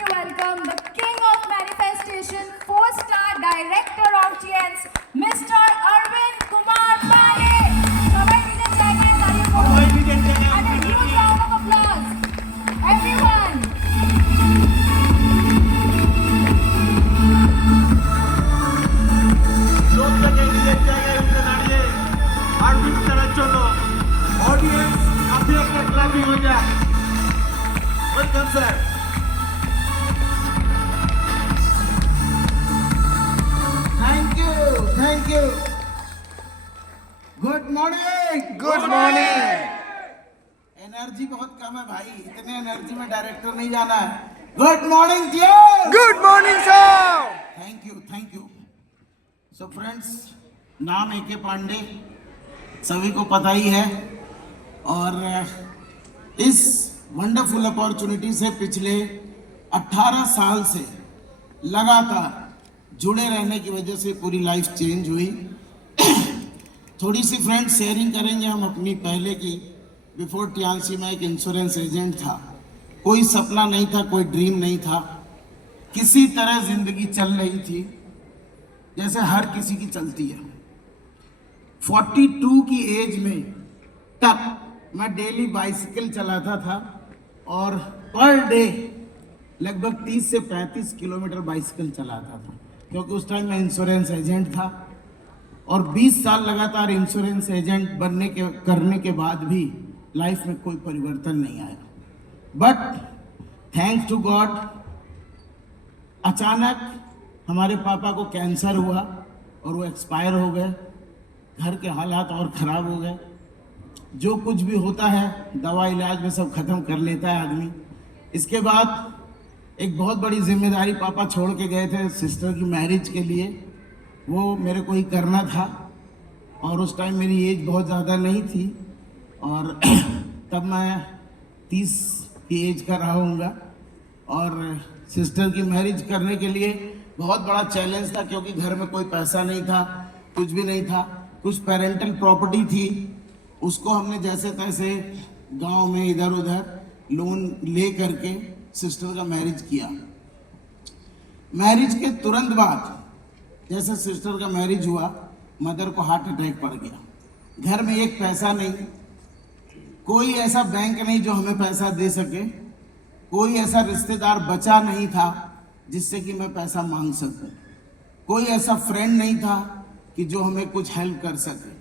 me welcome the king of manifestation, 4-star director of GNs, Mr. Arvind Kumar Pare. Samay dije jagah ताली को. And a huge round of applause. Everyone. Welcome, sir. Thank you. Good morning. Good morning. Energy बहुत कम है भाई, इतने energy में director नहीं जाना है। Good morning dear. Good morning sir. Thank you. So friends, नाम ए.के. पांडे सभी को पता ही है, और इस वंडरफुल अपॉर्चुनिटी से पिछले 18 साल से लगातार जुड़े रहने की वजह से पूरी लाइफ चेंज हुई। थोड़ी सी फ्रेंड्स शेयरिंग करेंगे हम अपनी पहले की। बिफोर टियानसी में एक इंश्योरेंस एजेंट था। कोई सपना नहीं था, कोई ड्रीम नहीं था, किसी तरह जिंदगी चल रही थी जैसे हर किसी की चलती है। 42 की एज में तक मैं डेली बाइसिकल चलाता था और पर डे लगभग 30 से 35 किलोमीटर बाइसिकल चलाता था, क्योंकि उस टाइम मैं इंश्योरेंस एजेंट था। और 20 साल लगातार इंश्योरेंस एजेंट करने के बाद भी लाइफ में कोई परिवर्तन नहीं आया। बट थैंक्स टू गॉड, अचानक हमारे पापा को कैंसर हुआ और वो एक्सपायर हो गए। घर के हालात और ख़राब हो गए। जो कुछ भी होता है दवा इलाज में सब खत्म कर लेता है आदमी। इसके बाद एक बहुत बड़ी जिम्मेदारी पापा छोड़ के गए थे सिस्टर की मैरिज के लिए, वो मेरे को ही करना था। और उस टाइम मेरी एज बहुत ज़्यादा नहीं थी, और तब मैं 30 की एज का रहा हूँगा। और सिस्टर की मैरिज करने के लिए बहुत बड़ा चैलेंज था, क्योंकि घर में कोई पैसा नहीं था, कुछ भी नहीं था। कुछ पेरेंटल प्रॉपर्टी थी, उसको हमने जैसे तैसे गांव में इधर उधर लोन ले करके सिस्टर का मैरिज किया। मैरिज के तुरंत बाद जैसे सिस्टर का मैरिज हुआ, मदर को हार्ट अटैक पड़ गया। घर में एक पैसा नहीं, कोई ऐसा बैंक नहीं जो हमें पैसा दे सके, कोई ऐसा रिश्तेदार बचा नहीं था जिससे कि मैं पैसा मांग सकूं, कोई ऐसा फ्रेंड नहीं था कि जो हमें कुछ हेल्प कर सके।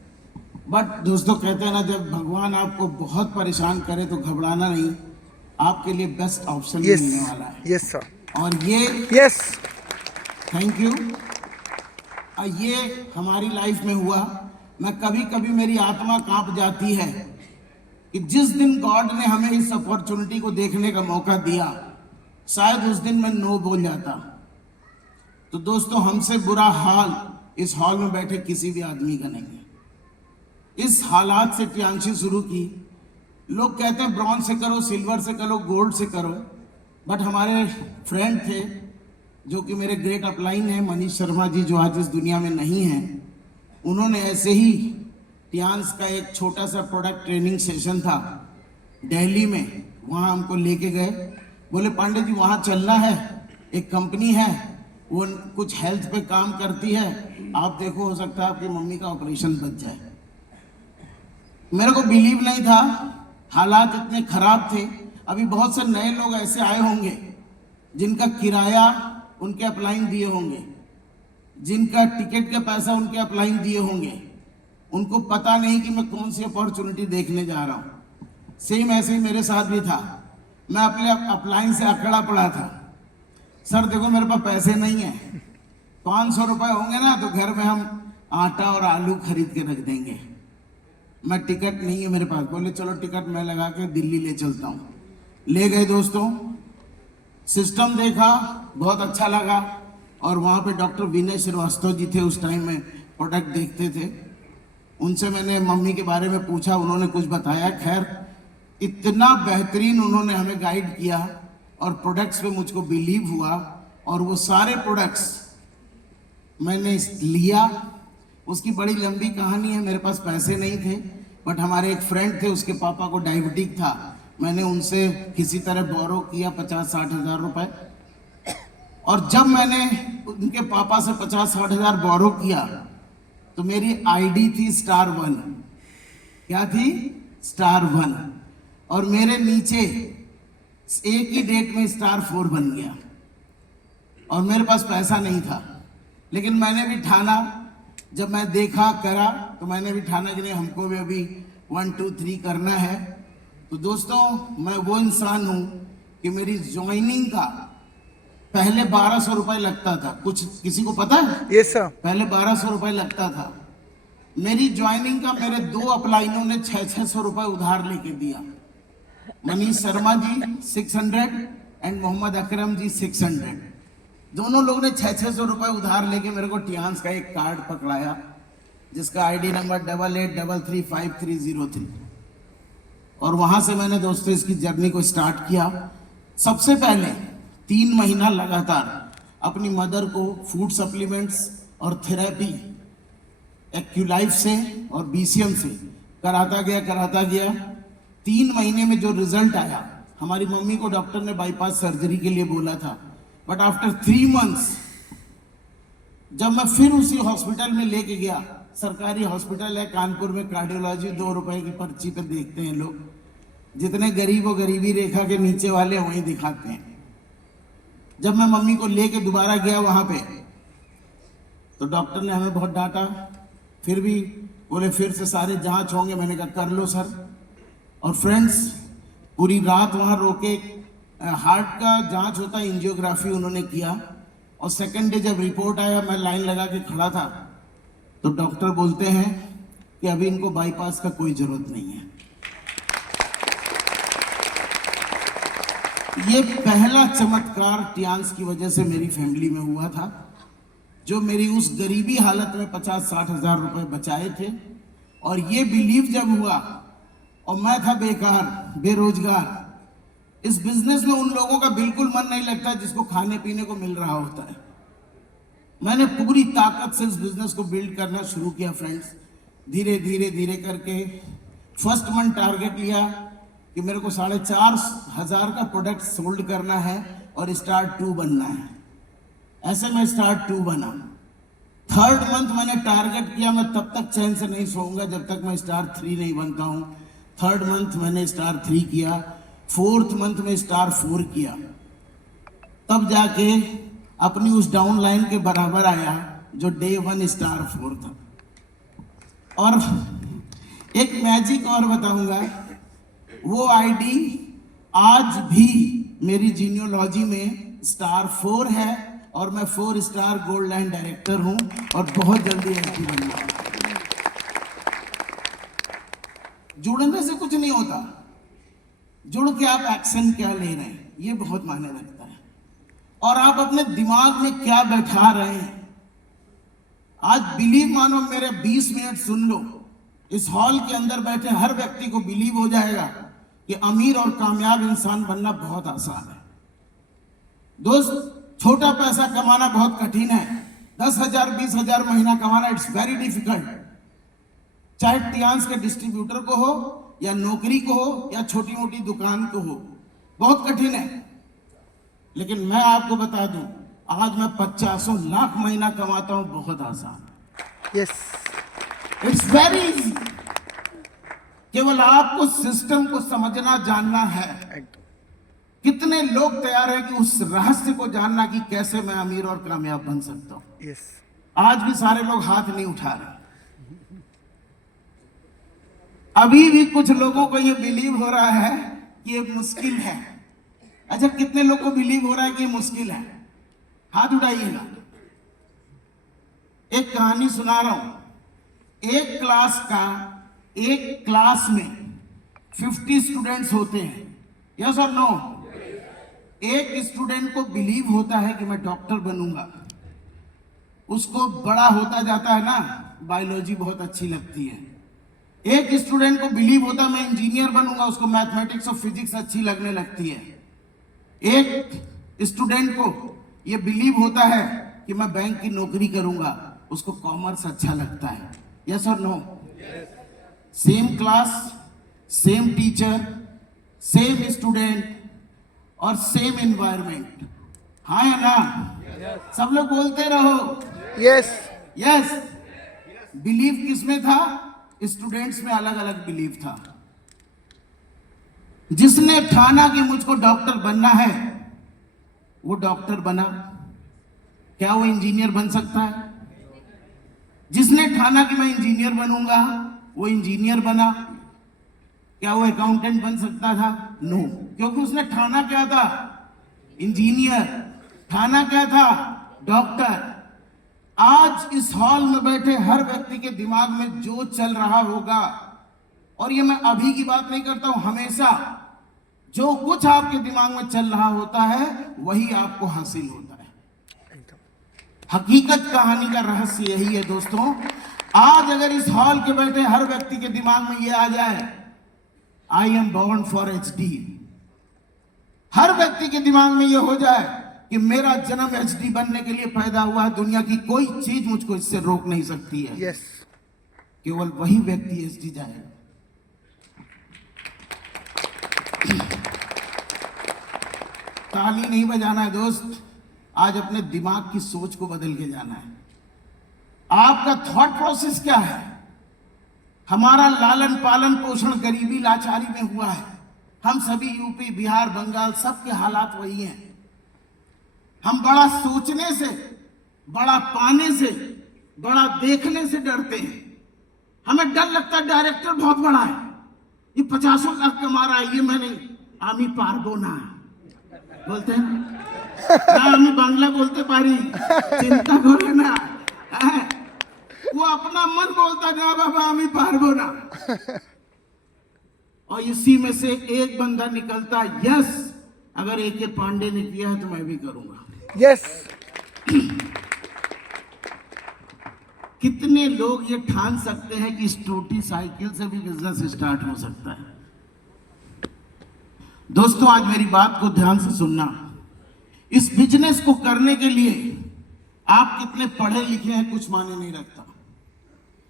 बट दोस्तों, कहते हैं ना, जब भगवान आपको बहुत परेशान करे तो घबराना नहीं, आपके लिए बेस्ट ऑप्शन मिलने वाला है। Yes sir. और ये यस। Thank you. ये हमारी लाइफ में हुआ। मैं कभी कभी मेरी आत्मा कांप जाती है कि जिस दिन गॉड ने हमें इस अपॉर्चुनिटी को देखने का मौका दिया, शायद उस दिन मैं नो बोल जाता। तो दोस्तों, हमसे बुरा हाल इस हॉल में बैठे किसी भी आदमी का नहीं है। इस हालात से टियानसी शुरू की। लोग कहते हैं ब्रॉन्ज से करो, सिल्वर से करो, गोल्ड से करो। बट हमारे फ्रेंड थे जो कि मेरे ग्रेट अपलाइन हैं, मनीष शर्मा जी, जो आज इस दुनिया में नहीं हैं। उन्होंने ऐसे ही टियान्स का एक छोटा सा प्रोडक्ट ट्रेनिंग सेशन था दिल्ली में, वहाँ हमको लेके गए। बोले पांडे जी वहाँ चलना है, एक कंपनी है वो कुछ हेल्थ पे काम करती है, आप देखो, हो सकता है आपकी मम्मी का ऑपरेशन बच जाए। मेरे को बिलीव नहीं था, हालात इतने खराब थे। अभी बहुत से नए लोग ऐसे आए होंगे जिनका किराया उनके अपलाइन दिए होंगे, जिनका टिकट का पैसा उनके अपलाइन दिए होंगे। उनको पता नहीं कि मैं कौन सी अपॉर्चुनिटी देखने जा रहा हूँ। सेम ऐसे ही मेरे साथ भी था। मैं अपने अपलाइन से अकड़ा पड़ा था। सर देखो, मेरे पास पैसे नहीं है, 500 रुपये होंगे ना तो घर में हम आटा और आलू खरीद के रख देंगे। मैं टिकट नहीं है मेरे पास। बोले चलो टिकट मैं लगा के दिल्ली ले चलता हूँ। ले गए दोस्तों, सिस्टम देखा, बहुत अच्छा लगा। और वहाँ पे डॉक्टर विनय श्रीवास्तव जी थे, उस टाइम में प्रोडक्ट देखते थे। उनसे मैंने मम्मी के बारे में पूछा, उन्होंने कुछ बताया। खैर, इतना बेहतरीन उन्होंने हमें गाइड किया और प्रोडक्ट्स पे मुझको बिलीव हुआ। और वो सारे प्रोडक्ट्स मैंने लिया। उसकी बड़ी लंबी कहानी है। मेरे पास पैसे नहीं थे, बट हमारे एक फ्रेंड थे, उसके पापा को डायबिटिक था। मैंने उनसे किसी तरह बोरो किया 50-60 हज़ार रुपए, और जब मैंने उनके पापा से 50-60 हज़ार बोरो किया तो मेरी आईडी थी *1। क्या थी? *1। और मेरे नीचे एक ही डेट में *4 बन गया और मेरे पास पैसा नहीं था, लेकिन मैंने भी ठाना, जब मैं देखा करा तो मैंने भी ठाना कि नहीं, हमको भी अभी 1 2 3 करना है। तो दोस्तों, मैं वो इंसान हूं कि मेरी ज्वाइनिंग का पहले 1200 रुपए लगता था। कुछ किसी को पता है? Yes sir. पहले 1200 रुपए लगता था। मेरी ज्वाइनिंग का मेरे 2 अपलाइनों ने 600 रुपए उधार लेके दिया। मनीष शर्मा जी 600 एंड मोहम्मद अकरम जी 600। दोनों लोग ने 600 रुपए उधार लेके मेरे को टियांस का एक कार्ड पकड़ाया जिसका आईडी नंबर 88335303। और वहां से मैंने दोस्तों इसकी जर्नी को स्टार्ट किया। सबसे पहले 3 महीना लगातार अपनी मदर को फूड सप्लीमेंट्स और थेरेपी एक्यूलाइफ से और बीसीएम से कराता गया। 3 महीने में जो रिजल्ट आया, हमारी मम्मी को डॉक्टर ने बाईपास सर्जरी के लिए बोला था, बट आफ्टर 3 मंथ्स जब मैं फिर उसी हॉस्पिटल में लेके गया, सरकारी हॉस्पिटल है कानपुर में, कार्डियोलॉजी 2 रुपए की पर्ची पे देखते हैं लोग, जितने गरीब और गरीबी रेखा के नीचे वाले वहीं दिखाते हैं। जब मैं मम्मी को लेके दोबारा गया वहां पे, तो डॉक्टर ने हमें बहुत डांटा, फिर भी बोले फिर से सारे जांच होंगे। मैंने कहा कर लो सर। और फ्रेंड्स, पूरी रात वहां रोके, हार्ट का जांच होता है, एंजियोग्राफी उन्होंने किया। और सेकंड डे जब रिपोर्ट आया, मैं लाइन लगा के खड़ा था, तो डॉक्टर बोलते हैं कि अभी इनको बाईपास का कोई जरूरत नहीं है। ये पहला चमत्कार टियांस की वजह से मेरी फैमिली में हुआ था, जो मेरी उस गरीबी हालत में 50-60 हज़ार रुपए बचाए थे। और ये बिलीव जब हुआ, और मैं था बेकार, बेरोजगार, इस बिजनेस में उन लोगों का बिल्कुल मन नहीं लगता जिसको खाने पीने को मिल रहा होता है। मैंने पूरी ताकत से इस बिजनेस को बिल्ड करना शुरू किया फ्रेंड्स। धीरे करके फर्स्ट मंथ टारगेट लिया कि मेरे को 4,500 का प्रोडक्ट सोल्ड करना है और *2 बनना है। ऐसे में *2 बना। 3rd मंथ मैंने टारगेट किया, मैं तब तक चैन से नहीं सोऊंगा जब तक मैं *3 नहीं बनता हूं। 3rd मंथ मैंने *3 किया, 4th मंथ में *4 किया, तब जाके अपनी उस डाउन लाइन के बराबर आया जो डे 1 *4 था। और एक मैजिक और बताऊंगा, वो आईडी आज भी मेरी जीनियोलॉजी में *4 है और मैं 4 स्टार गोल्ड लाइन डायरेक्टर हूं और बहुत जल्दी एंट्री बनूंगा। जुड़ने से कुछ नहीं होता, जुड़ के आप एक्शन क्या ले रहे हैं ये बहुत मायने रखता है, और आप अपने दिमाग में क्या बैठा रहे हैं। आज बिलीव मानो, मेरे 20 मिनट सुन लो, इस हॉल के अंदर बैठे हर व्यक्ति को बिलीव हो जाएगा कि अमीर और कामयाब इंसान बनना बहुत आसान है। दोस्त, छोटा पैसा कमाना बहुत कठिन है। 10,000 20,000 महीना कमाना इट्स वेरी डिफिकल्ट। चाहे टियांस के डिस्ट्रीब्यूटर को हो या नौकरी को हो या छोटी मोटी दुकान को हो, बहुत कठिन है। लेकिन मैं आपको बता दूं, आज मैं 50 लाख महीना कमाता हूं, बहुत आसान। Yes, it's very easy. केवल आपको सिस्टम को समझना जानना है। कितने लोग तैयार हैं कि उस रहस्य को जानना कि कैसे मैं अमीर और कामयाब बन सकता हूं। यस, आज भी सारे लोग हाथ नहीं उठा रहे। अभी भी कुछ लोगों को ये बिलीव हो रहा है कि ये मुश्किल है। अच्छा, कितने लोग को बिलीव हो रहा है कि ये मुश्किल है? हाथ उठाइएगा। एक कहानी सुना रहा हूं। एक क्लास में 50 स्टूडेंट्स होते हैं, यस और नो? एक स्टूडेंट को बिलीव होता है कि मैं डॉक्टर बनूंगा। उसको बड़ा होता जाता है ना, बायोलॉजी बहुत अच्छी लगती है। एक स्टूडेंट को बिलीव होता है मैं इंजीनियर बनूंगा, उसको मैथमेटिक्स और फिजिक्स अच्छी लगने लगती है। एक स्टूडेंट को ये बिलीव होता है कि मैं बैंक की नौकरी करूंगा, उसको कॉमर्स अच्छा लगता है, यस और no? Same class, same teacher, same student और सेम एनवायरनमेंट, हाँ या ना? सब लोग बोलते रहो यस यस। बिलीव किसमें था? स्टूडेंट्स में अलग अलग बिलीव था। जिसने ठाना कि मुझको डॉक्टर बनना है वो डॉक्टर बना। क्या वो इंजीनियर बन सकता है? जिसने ठाना कि मैं इंजीनियर बनूंगा वो इंजीनियर बना। क्या वो अकाउंटेंट बन सकता था? नो, क्योंकि उसने ठाना क्या था? इंजीनियर। ठाना क्या था? डॉक्टर। आज इस हॉल में बैठे हर व्यक्ति के दिमाग में जो चल रहा होगा, और ये मैं अभी की बात नहीं करता हूं, हमेशा जो कुछ आपके दिमाग में चल रहा होता है वही आपको हासिल होता है। हकीकत कहानी का रहस्य यही है दोस्तों। आज अगर इस हॉल के बैठे हर व्यक्ति के दिमाग में ये आ जाए, I am born for HD, हर व्यक्ति के दिमाग में ये हो जाए कि मेरा जन्म एचडी बनने के लिए पैदा हुआ है, दुनिया की कोई चीज मुझको इससे रोक नहीं सकती है। यस केवल वही व्यक्ति एचडी जाएगा। ताली नहीं बजाना है दोस्त, आज अपने दिमाग की सोच को बदल के जाना है। आपका थॉट प्रोसेस क्या है? हमारा लालन पालन पोषण गरीबी लाचारी में हुआ है। हम सभी यूपी बिहार बंगाल सबके हालात वही हैं। हम बड़ा सोचने से, बड़ा पाने से, बड़ा देखने से डरते हैं। हमें डर लगता है डायरेक्टर बहुत बड़ा है, ये 50 लाख कमा रहा है, ये मैं नहीं, आमी पारबो ना बोलते हैं ना, आमी बांग्ला बोलते पारी, चिंता करो ना। वो अपना मन बोलता ना बाबा आमी पारबो ना, और इसी में से एक बंदा निकलता, यस अगर ए.के. पांडे ने किया है तो मैं भी करूंगा। यस कितने लोग ये ठान सकते हैं कि इस टूटी साइकिल से भी बिजनेस स्टार्ट हो सकता है? दोस्तों आज मेरी बात को ध्यान से सुनना। इस बिजनेस को करने के लिए आप कितने पढ़े लिखे हैं कुछ मायने नहीं रखता।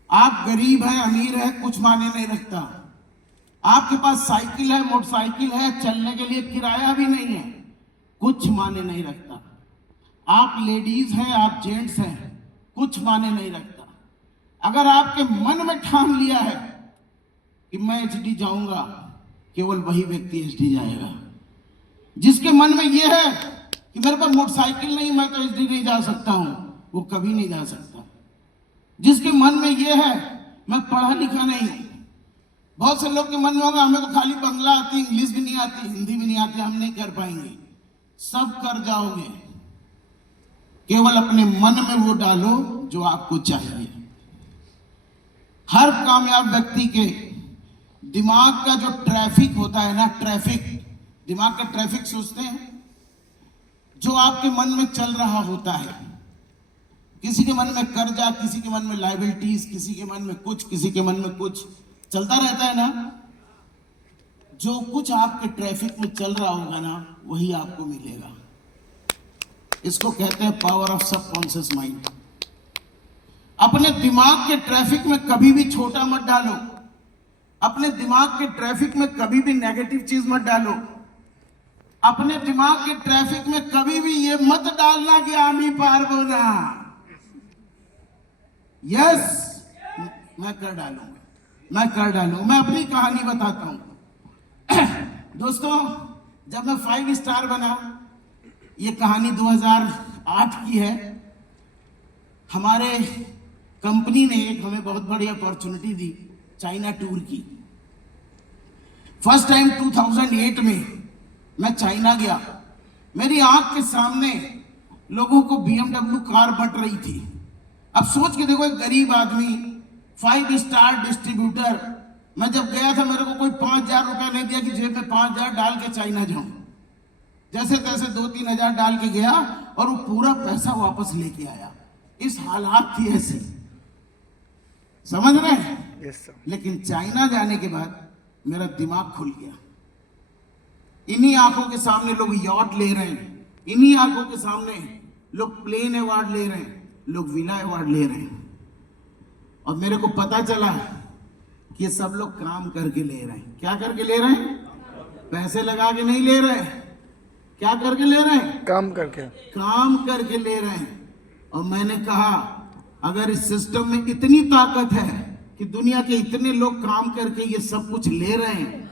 आप गरीब हैं अमीर हैं कुछ मायने नहीं रखता। आपके पास साइकिल है मोटरसाइकिल है, चलने के लिए किराया भी नहीं है, कुछ मायने नहीं रखता। आप लेडीज हैं आप जेंट्स हैं, कुछ मायने नहीं रखता। अगर आपके मन में ठान लिया है कि मैं एचडी जाऊंगा, केवल वही व्यक्ति एचडी जाएगा। जिसके मन में यह है कि मेरे पास मोटरसाइकिल नहीं मैं तो एचडी नहीं जा सकता हूं, वो कभी नहीं जा सकता। जिसके मन में यह है मैं पढ़ा लिखा नहीं, बहुत से लोग के मन में होगा हमें तो खाली बंगला आती, इंग्लिश भी नहीं आती, हिंदी भी नहीं आती, हम नहीं कर पाएंगे। सब कर जाओगे, केवल अपने मन में वो डालो जो आपको चाहिए। हर कामयाब व्यक्ति के दिमाग का जो ट्रैफिक होता है ना, ट्रैफिक, दिमाग का ट्रैफिक सोचते हैं, जो आपके मन में चल रहा होता है। किसी के मन में कर्जा, किसी के मन में लायबिलिटीज, किसी के मन में कुछ, किसी के मन में कुछ चलता रहता है ना। जो कुछ आपके ट्रैफिक में चल रहा होगा ना वही आपको मिलेगा। इसको कहते हैं पावर ऑफ सबकॉन्शियस माइंड। अपने दिमाग के ट्रैफिक में कभी भी छोटा मत डालो, अपने दिमाग के ट्रैफिक में कभी भी नेगेटिव चीज मत डालो, अपने दिमाग के ट्रैफिक में कभी भी ये मत डालना कि आमी पारबो ना। यस मैं कर डालूंगा, मैं कर डालूंगा। मैं अपनी कहानी बताता हूं दोस्तों। जब मैं 5 स्टार बना, ये कहानी 2008 की है। हमारे कंपनी ने एक हमें बहुत बड़ी अपॉर्चुनिटी दी चाइना टूर की। फर्स्ट टाइम 2008 में मैं चाइना गया। मेरी आंख के सामने लोगों को BMW कार बंट रही थी। अब सोच के देखो, एक गरीब आदमी 5 स्टार डिस्ट्रीब्यूटर, मैं जब गया था मेरे को कोई 5,000 रुपया नहीं दिया कि जेब में 5,000 डाल के चाइना जाऊं। जैसे तैसे 2-3 हजार डाल के गया और वो पूरा पैसा वापस लेके आया। इस हालात थी ऐसी, समझ रहे हैं? Yes sir. लेकिन चाइना जाने के बाद मेरा दिमाग खुल गया। इन्हीं आंखों के सामने लोग यॉट ले रहे हैं, इन्हीं आंखों के सामने लोग प्लेन अवार्ड ले रहे हैं, लोग विला अवार्ड ले रहे हैं। और मेरे को पता चला कि ये सब लोग काम करके ले रहे हैं। क्या करके ले रहे हैं? पैसे लगा के नहीं ले रहे, क्या करके ले रहे हैं? काम करके। काम करके ले रहे हैं। और मैंने कहा अगर इस सिस्टम में इतनी ताकत है कि दुनिया के इतने लोग काम करके ये सब कुछ ले रहे हैं,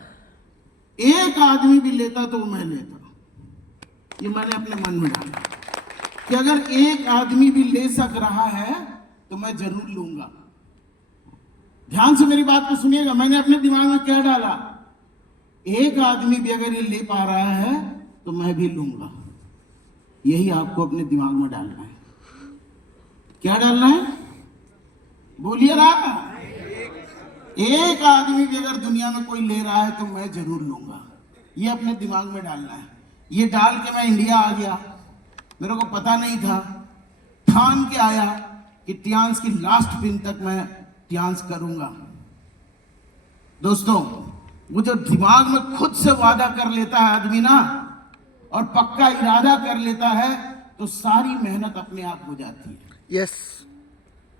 एक आदमी भी लेता तो मैं लेता। ये मैंने अपने मन में डाला कि अगर एक आदमी भी ले सक रहा है तो मैं जरूर लूंगा। ध्यान से मेरी बात को सुनिएगा, मैंने अपने दिमाग में क्या डाला, एक आदमी भी अगर ये ले पा रहा है तो मैं भी लूंगा। यही आपको अपने दिमाग में डालना है। क्या डालना है? बोलिए ना। एक आदमी भी अगर दुनिया में कोई ले रहा है तो मैं जरूर लूंगा। ये अपने दिमाग में डालना है। ये डाल के मैं इंडिया आ गया। मेरे को पता नहीं था, ठान के आया कि टियांस की लास्ट पिन तक मैं टियांस करूंगा। दोस्तों, वो जो दिमाग में खुद से वादा कर लेता है आदमी ना, और पक्का इरादा कर लेता है, तो सारी मेहनत अपने आप हो जाती है। यस।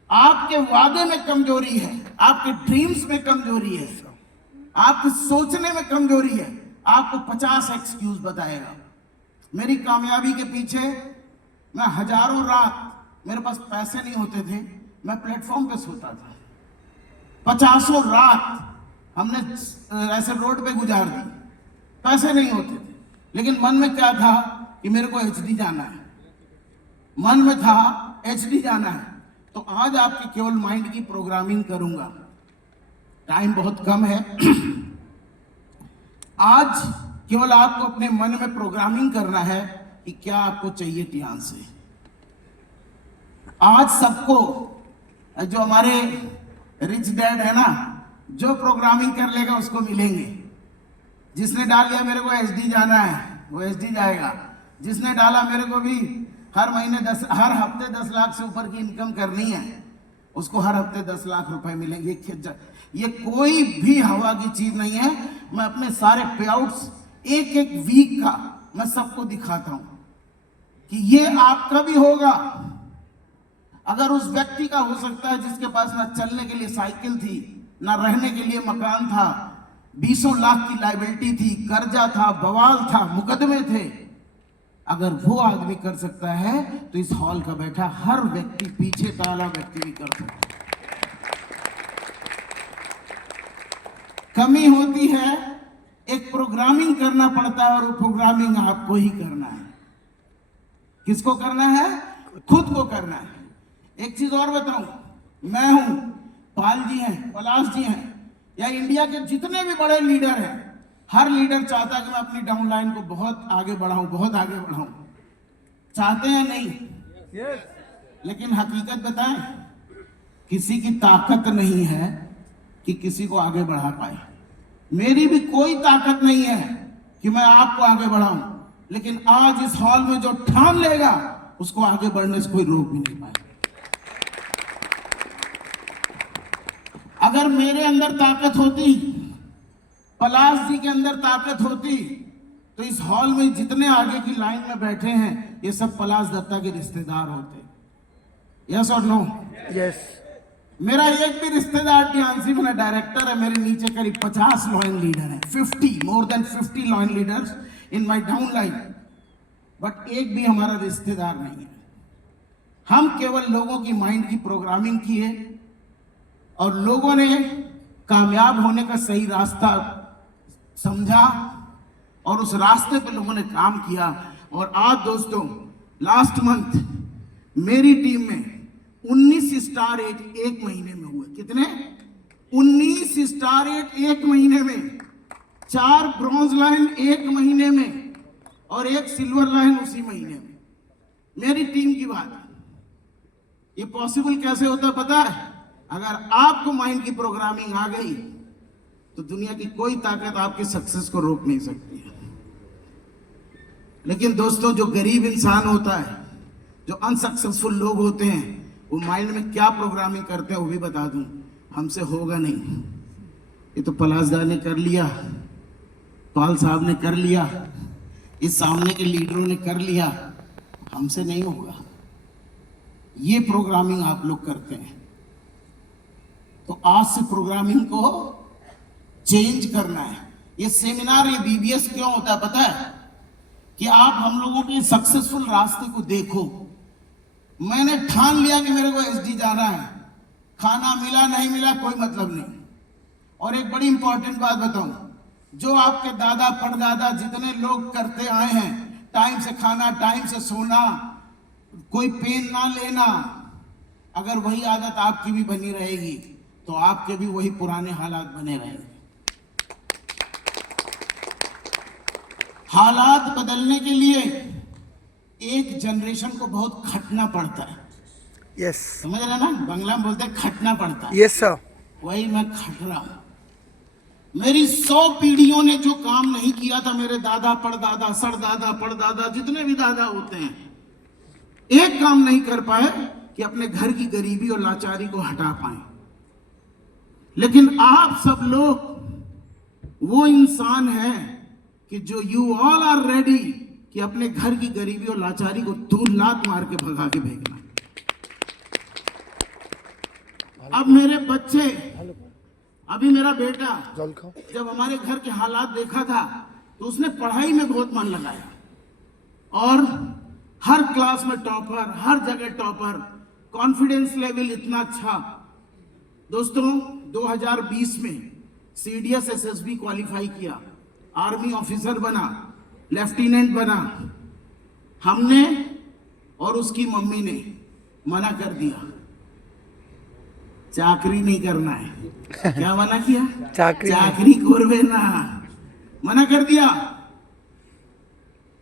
आपके वादे में कमजोरी है, आपके ड्रीम्स में कमजोरी है, आपके सोचने में कमजोरी है, आपको 50 एक्सक्यूज बताएगा। मेरी कामयाबी के पीछे मैं हजारों रात, मेरे पास पैसे नहीं होते थे, मैं प्लेटफॉर्म पे सोता था। 50 रात हमने ऐसे रोड पे गुजार दी, पैसे नहीं होते थे, लेकिन मन में क्या था कि मेरे को एचडी जाना है। मन में था एचडी जाना है। तो आज आपकी केवल माइंड की प्रोग्रामिंग करूंगा। टाइम बहुत कम है। आज केवल आपको अपने मन में प्रोग्रामिंग करना है कि क्या आपको चाहिए टियान से। आज सबको, जो हमारे रिच डैड है ना, जो प्रोग्रामिंग कर लेगा उसको मिलेंगे। जिसने डाल लिया मेरे को एचडी जाना है, वो एचडी जाएगा। जिसने डाला मेरे को भी हर महीने हर हफ्ते 10 लाख से ऊपर की इनकम करनी है, उसको हर हफ्ते 10 लाख रुपए मिलेंगे। ये कोई भी हवा की चीज नहीं है। मैं अपने सारे पे आउट्स एक एक वीक का मैं सबको दिखाता हूं कि ये आपका भी होगा। अगर उस व्यक्ति का हो सकता है जिसके पास ना चलने के लिए साइकिल थी, ना रहने के लिए मकान था, 20 लाख की लायबिलिटी थी, कर्जा था, बवाल था, मुकदमे थे, अगर वो आदमी कर सकता है तो इस हॉल का बैठा हर व्यक्ति, पीछे वाला व्यक्ति भी कर सकता है। कमी होती है, एक प्रोग्रामिंग करना पड़ता है, और वो प्रोग्रामिंग आपको ही करना है। किसको करना है? खुद को करना है। एक चीज और बताऊं, मैं हूं, पाल जी हैं, पलाश जी हैं, या इंडिया के जितने भी बड़े लीडर हैं, हर लीडर चाहता है कि मैं अपनी डाउनलाइन को बहुत आगे बढ़ाऊं, बहुत आगे बढ़ाऊं। चाहते हैं नहीं? लेकिन हकीकत बताएं, किसी की ताकत नहीं है कि किसी को आगे बढ़ा पाए। मेरी भी कोई ताकत नहीं है कि मैं आपको आगे बढ़ाऊं, लेकिन आज इस हॉल में जो ठान लेगा उसको आगे बढ़ने से कोई रोक भी नहीं पाए। अगर मेरे अंदर ताकत होती, पलाश जी के अंदर ताकत होती, तो इस हॉल में जितने आगे की लाइन में बैठे हैं ये सब पलाश दत्ता के रिश्तेदार होते। यस और नो? यस। मेरा एक भी रिश्तेदार टियांसी में डायरेक्टर है। मेरे नीचे करीब 50 लॉइन लीडर हैं, 50, more than 50 lion leaders in my downline, but एक भी हमारा रिश्तेदार नहीं है। हम केवल लोगों की माइंड की प्रोग्रामिंग किए, और लोगों ने कामयाब होने का सही रास्ता समझा, और उस रास्ते पे लोगों ने काम किया। और आज दोस्तों, लास्ट मंथ मेरी टीम में 19 स्टार एक महीने में हुए। कितने? 19 स्टार एक महीने में, 4 ब्रॉन्ज लाइन एक महीने में, और 1 सिल्वर लाइन उसी महीने में। मेरी टीम की बात है। ये पॉसिबल कैसे होता पता है? अगर आपको माइंड की प्रोग्रामिंग आ गई तो दुनिया की कोई ताकत आपके सक्सेस को रोक नहीं सकती है। लेकिन दोस्तों, जो गरीब इंसान होता है, जो अनसक्सेसफुल लोग होते हैं, वो माइंड में क्या प्रोग्रामिंग करते हैं वो भी बता दूं, हमसे होगा नहीं। ये तो पलाशदा ने कर लिया, पाल साहब ने कर लिया, इस सामने के लीडरों ने कर लिया, हमसे नहीं होगा। ये प्रोग्रामिंग आप लोग करते हैं। तो आज से प्रोग्रामिंग को चेंज करना है। ये सेमिनार, ये बीबीएस क्यों होता है पता है? कि आप हम लोगों के सक्सेसफुल रास्ते को देखो। मैंने ठान लिया कि मेरे को एसडी जाना है, खाना मिला नहीं मिला कोई मतलब नहीं। और एक बड़ी इंपॉर्टेंट बात बताऊं, जो आपके दादा परदादा जितने लोग करते आए हैं, टाइम से खाना, टाइम से सोना, कोई पेन ना लेना, अगर वही आदत आपकी भी बनी रहेगी तो आपके भी वही पुराने हालात बने रहेंगे। हालात बदलने के लिए एक जनरेशन को बहुत खटना पड़ता है। यस समझ रहे ना, बंगला में बोलते हैं खटना पड़ता है। Yes sir. वही मैं खट रहा हूं। मेरी 100 पीढ़ियों ने जो काम नहीं किया था, मेरे दादा परदादा, सरदादा परदादा, जितने भी दादा होते हैं, एक काम नहीं कर पाए कि अपने घर की गरीबी और लाचारी को हटा पाए। लेकिन आप सब लोग वो इंसान हैं कि जो यू ऑल आर रेडी कि अपने घर की गरीबी और लाचारी को 2 लात मार के भगा के भेजना। अब मेरे बच्चे, अभी मेरा बेटा जब हमारे घर के हालात देखा था तो उसने पढ़ाई में बहुत मन लगाया और हर क्लास में टॉपर, हर जगह टॉपर, कॉन्फिडेंस लेवल इतना अच्छा। दोस्तों 2020 में सीडीएस एसएसबी क्वालिफाई किया, आर्मी ऑफिसर बना, लेफ्टिनेंट बना। हमने और उसकी मम्मी ने मना कर दिया, चाकरी नहीं करना है। क्या मना किया? चाकरी करवे ना, मना कर दिया।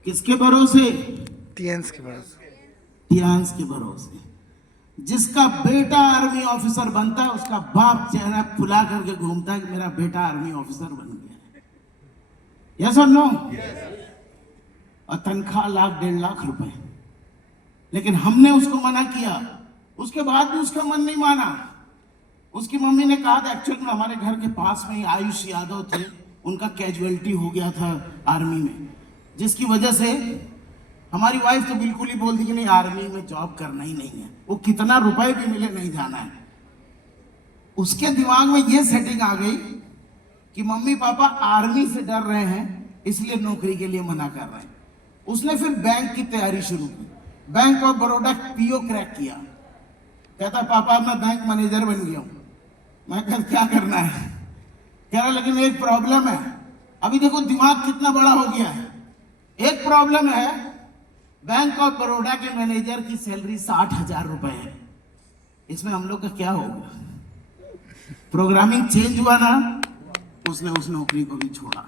किसके भरोसे? टियांस के भरोसे। टियांस के भरोसे। जिसका बेटा आर्मी ऑफिसर बनता है उसका बाप चेहरा फुला करके घूमता है कि मेरा बेटा आर्मी ऑफिसर बन गया। यस और नो? और तनख्वाह 1,00,000 1,50,000 रुपए। लेकिन हमने उसको मना किया, उसके बाद भी उसका मन नहीं माना। उसकी मम्मी ने कहा था, एक्चुअली में हमारे घर के पास में ही आयुष यादव थे, उनका कैजुअलिटी हो गया था आर्मी में, जिसकी वजह से हमारी वाइफ तो बिल्कुल ही बोलती कि नहीं, आर्मी में जॉब करना ही नहीं है, वो कितना रुपए भी मिले नहीं जाना है। उसके दिमाग में ये सेटिंग आ गई कि मम्मी पापा आर्मी से डर रहे हैं इसलिए नौकरी के लिए मना कर रहे हैं। उसने फिर बैंक की तैयारी शुरू की, bank of Baroda PO crack किया। कहता पापा मैं बैंक मैनेजर बन गया हूं। मैं कहता क्या करना है? कह रहा लेकिन एक प्रॉब्लम है। अभी देखो दिमाग कितना बड़ा हो गया है। एक प्रॉब्लम है, बैंक ऑफ बड़ौदा के मैनेजर की सैलरी 60,000 रुपए है। इसमें हम लोग का क्या होगा? प्रोग्रामिंग चेंज हुआ ना, उसने उस नौकरी को भी छोड़ा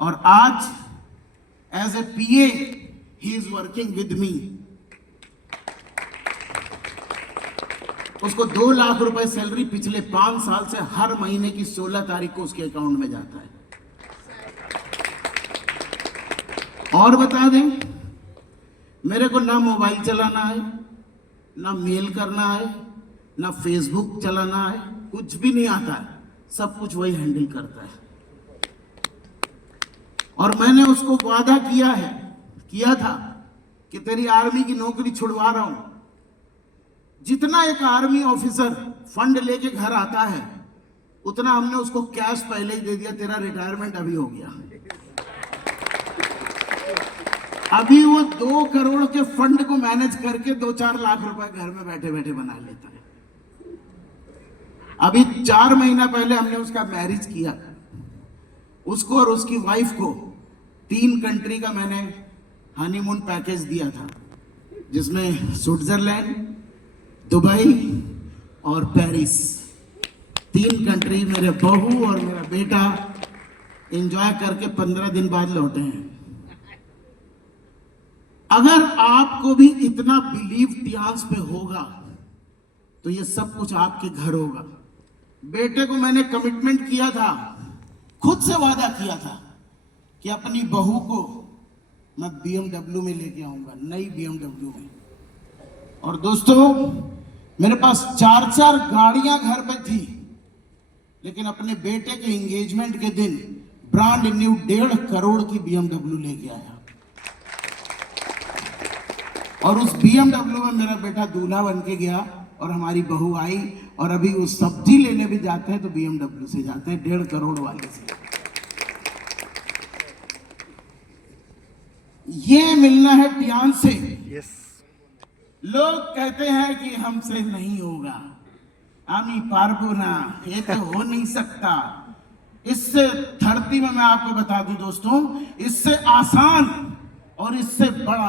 और आज as a PA he is working with me. उसको 2 लाख रुपए सैलरी पिछले 5 साल से हर महीने की 16 तारीख को उसके अकाउंट में जाता है। और बता दें, मेरे को ना मोबाइल चलाना है, ना मेल करना है, ना फेसबुक चलाना है, कुछ भी नहीं आता है। सब कुछ वही हैंडल करता है। और मैंने उसको वादा किया था कि तेरी आर्मी की नौकरी छुड़वा रहा हूं। जितना एक आर्मी ऑफिसर फंड लेके घर आता है उतना हमने उसको कैश पहले ही दे दिया। तेरा रिटायरमेंट अभी हो गया। अभी वो 2 करोड़ के फंड को मैनेज करके 2-4 लाख रुपए घर में बैठे बैठे बना लेता है। अभी 4 महीना पहले हमने उसका मैरिज किया। उसको और उसकी वाइफ को 3 कंट्री का मैंने हनीमून पैकेज दिया था, जिसमें स्विट्जरलैंड, दुबई और पेरिस, 3 कंट्री मेरे बहू और मेरा बेटा एंजॉय करके 15 दिन बाद लौटे हैं। अगर आपको भी इतना बिलीव टियांस पे होगा तो ये सब कुछ आपके घर होगा। बेटे को मैंने कमिटमेंट किया था, खुद से वादा किया था कि अपनी बहू को मैं BMW में लेके आऊंगा, नई BMW में। और दोस्तों मेरे पास 4-4 गाड़ियां घर पे थी, लेकिन अपने बेटे के एंगेजमेंट के दिन ब्रांड न्यू 1.5 करोड़ की BMW लेके आया। और उस BMW में मेरा बेटा दूल्हा बन के गया और हमारी बहू आई। और अभी वो सब्जी लेने भी जाते हैं तो BMW से जाते हैं, 1.5 करोड़ वाले से। ये मिलना है टियान से। Yes. लोग कहते हैं कि हमसे नहीं होगा, आमी पारबो ना, ये तो हो नहीं सकता। इससे धरती में मैं आपको बता दूं दोस्तों, इससे आसान और इससे बड़ा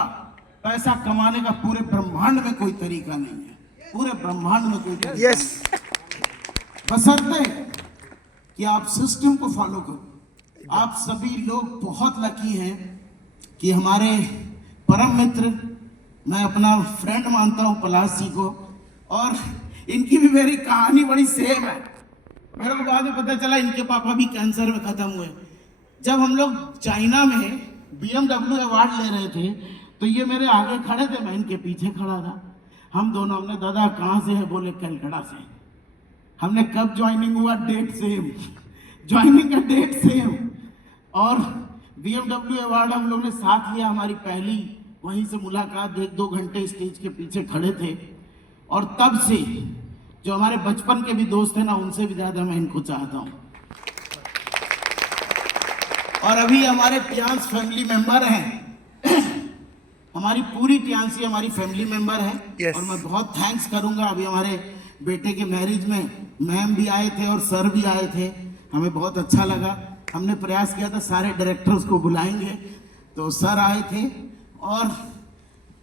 पैसा कमाने का पूरे ब्रह्मांड में कोई तरीका नहीं है, पूरे ब्रह्मांड में कोई तरीका Yes. नहीं। बशर्ते कि आप सिस्टम को फॉलो करो। आप सभी लोग बहुत लकी हैं कि हमारे परम मित्र, मैं अपना फ्रेंड मानता हूं पलाश जी को, और इनकी भी मेरी कहानी बड़ी सेम है। मेरे को बाद में पता चला इनके पापा भी कैंसर में खत्म हुए। जब हम लोग चाइना में BMW अवार्ड ले रहे थे तो ये मेरे आगे खड़े थे, मैं इनके पीछे खड़ा था। हम दोनों, हमने दादा कहाँ से है, बोले कलकत्ता से। हमने कब ज्वाइनिंग हुआ, डेट सेम, ज्वाइनिंग का डेट सेम, और BMW अवार्ड हम लोग ने साथ लिया। हमारी पहली वहीं से मुलाकात, 1-2 घंटे स्टेज के पीछे खड़े थे, और तब से जो हमारे बचपन के भी दोस्त हैं ना, उनसे भी ज्यादा मैं इनको चाहता हूं। और अभी हमारे टियांस फैमिली मेंबर हैं, हमारी पूरी टियांसी हमारी फैमिली मेंबर है। Yes. और मैं बहुत थैंक्स करूंगा। अभी हमारे बेटे के मैरिज में मैम भी आए थे और सर भी आए थे, हमें बहुत अच्छा लगा। हमने प्रयास किया था सारे डायरेक्टर्स को बुलाएंगे, तो सर आए थे और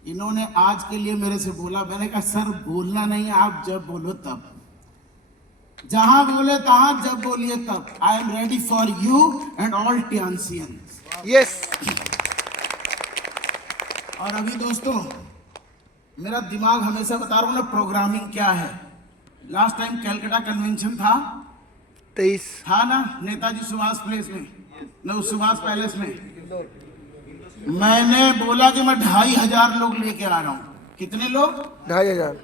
इन्होंने आज के लिए मेरे से बोला। मैंने कहा सर बोलना नहीं है, आप जब बोलो तब, जहां बोले तहां, जब बोलिए तब। I am ready for you and all टियांसियंस। Yes. और अभी दोस्तों, मेरा दिमाग हमेशा बता रहा हूं ना प्रोग्रामिंग क्या है। लास्ट टाइम कलकत्ता कन्वेंशन था 23. ना, नेताजी सुभाष प्लेस में, न सुभाष पैलेस में। मैंने बोला कि मैं 2,500 लोग लेके आ रहा हूं। कितने लोग? 2,500.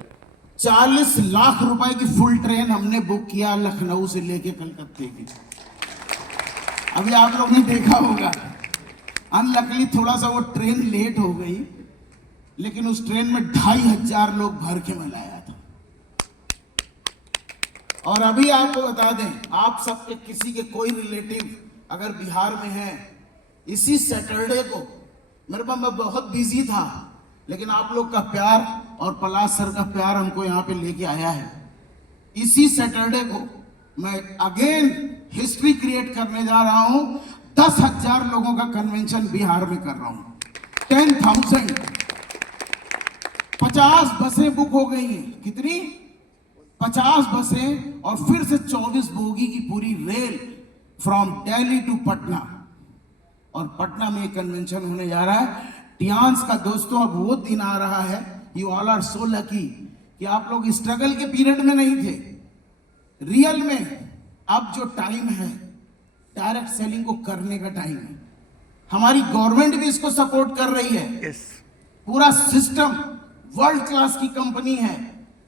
40 लाख रुपए की फुल ट्रेन हमने बुक किया लखनऊ से लेके कलकत्ते की। अभी आप लोग ने देखा होगा, अनलकली थोड़ा सा वो ट्रेन लेट हो गई, लेकिन उस ट्रेन में 2,500 लोग भर के मैं लाया था। और अभी आपको बता दें, आप सबके किसी के कोई रिलेटिव अगर बिहार में है, इसी सैटरडे को, मेरे पास, मैं बहुत बिजी था, लेकिन आप लोग का प्यार और पलाश सर का प्यार हमको यहाँ पे लेके आया है। इसी सैटरडे को मैं अगेन हिस्ट्री क्रिएट करने जा रहा हूं। 10,000 लोगों का कन्वेंशन बिहार में कर रहा हूं। 10,000। 50 बसें बुक हो गई हैं। कितनी? 50 बसें, और फिर से 24 बोगी की पूरी rail from Delhi to Patna. और पटना में एक कन्वेंशन होने जा रहा है टियांस का। दोस्तों, अब वो दिन आ रहा है, you all are so lucky कि आप लोग स्ट्रगल के पीरियड में नहीं थे। रियल में अब जो टाइम है, डायरेक्ट सेलिंग को करने का टाइम है। हमारी गवर्नमेंट भी इसको सपोर्ट कर रही है। Yes. पूरा सिस्टम वर्ल्ड क्लास की कंपनी है,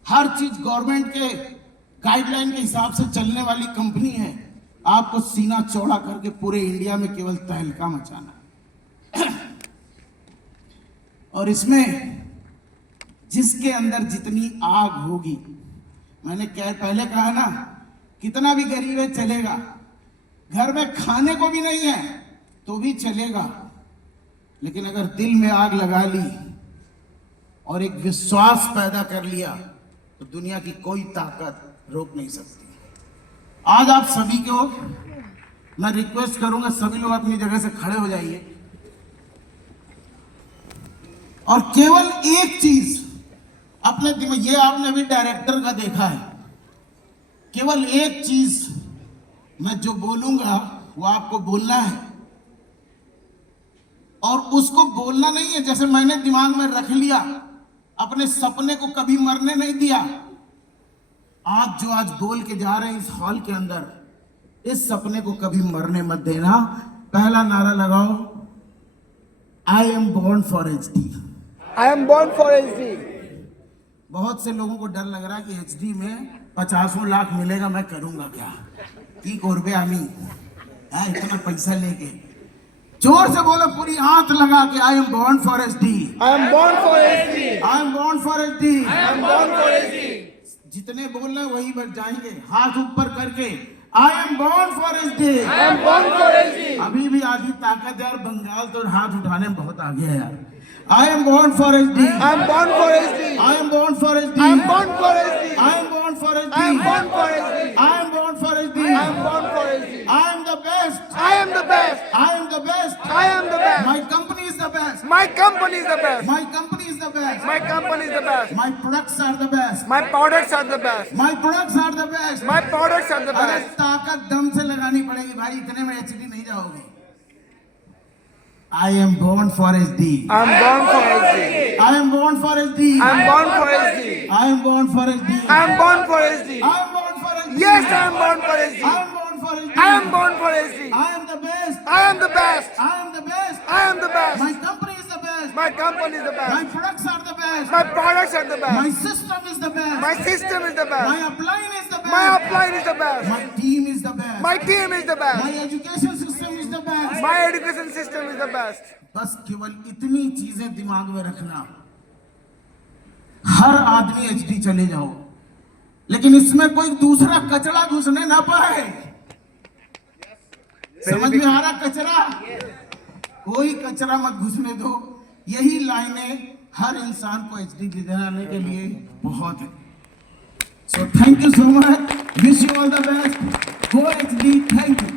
हर चीज गवर्नमेंट के गाइडलाइन के हिसाब से चलने वाली कंपनी है। आपको सीना चौड़ा करके पूरे इंडिया में केवल तहलका मचाना है। और इसमें जिसके अंदर जितनी आग होगी, मैंने पहले कहा ना, कितना भी गरीब है चलेगा, घर में खाने को भी नहीं है तो भी चलेगा, लेकिन अगर दिल में आग लगा ली और एक विश्वास पैदा कर लिया तो दुनिया की कोई ताकत रोक नहीं सकती। आज आप सभी को मैं रिक्वेस्ट करूंगा, सभी लोग अपनी जगह से खड़े हो जाइए और केवल एक चीज अपने दिमाग, ये आपने भी डायरेक्टर का देखा है, केवल एक चीज मैं जो बोलूंगा वो आपको बोलना है। और उसको बोलना नहीं है जैसे मैंने दिमाग में रख लिया, अपने सपने को कभी मरने नहीं दिया। आप जो आज बोल के जा रहे हैं इस हॉल के अंदर, इस सपने को कभी मरने मत देना। पहला नारा लगाओ, I am born for HD। I am born for HD. बहुत से लोगों को डर लग रहा है कि HD में 50 लाख मिलेगा, मैं करूंगा क्या, की कोरबे आमी है इतना पैसा लेके। जोर से बोलो, पूरी हाथ लगा के, I am born for HD। I am born for HD. I am born for HD। I am born for HD. जितने बोल रहे हैं वही बच जाएंगे। हाथ ऊपर करके, I am born for SD. I am born for SD. अभी भी आधी ताकत है और बंगाल तो हाथ उठाने में बहुत आगे है यार. I am born for SD. I am born for SD. I am born for SD. I am born for SD. I am born for SD. I am born for SD. I am born for SD. I am born for SD. I am the best. I am the best. I am the best. I am the best. My company is the best. My company is the best. My company is the best. My company is the best. My products are the best. My products are the best. My products are the best. My products are the अरे best. ताकत दम से लगानी पड़ेगी भाई, इतने में HD नहीं जाओगे. I am born for SD. I am born for SD. I am born for SD. I am born for SD. I am born for SD. I am born for SD. I am born for SD. Yes, I am born for SD. I am born for SD. I am born for SD. I am the best. I am the best. I am the best. I am the best. My company is the best. My company is the My best. products are the best. My products are the My best. system is the best. My system is the My best. upline is the best. My upline is the best. My team is the best. My team is the My best. education system is the best. My education system is the best. बस केवल इतनी चीजें दिमाग में रखना. हर आदमी HD चले जाओ, लेकिन इसमें कोई दूसरा कचरा घुसने ना पाए. समझ में आ रहा? कचरा, कोई कचरा मत घुसने दो. यही लाइनें हर इंसान को एचडी दिलाने के लिए बहुत है. So thank you so much. Wish you all the best. Go HD. Thank you.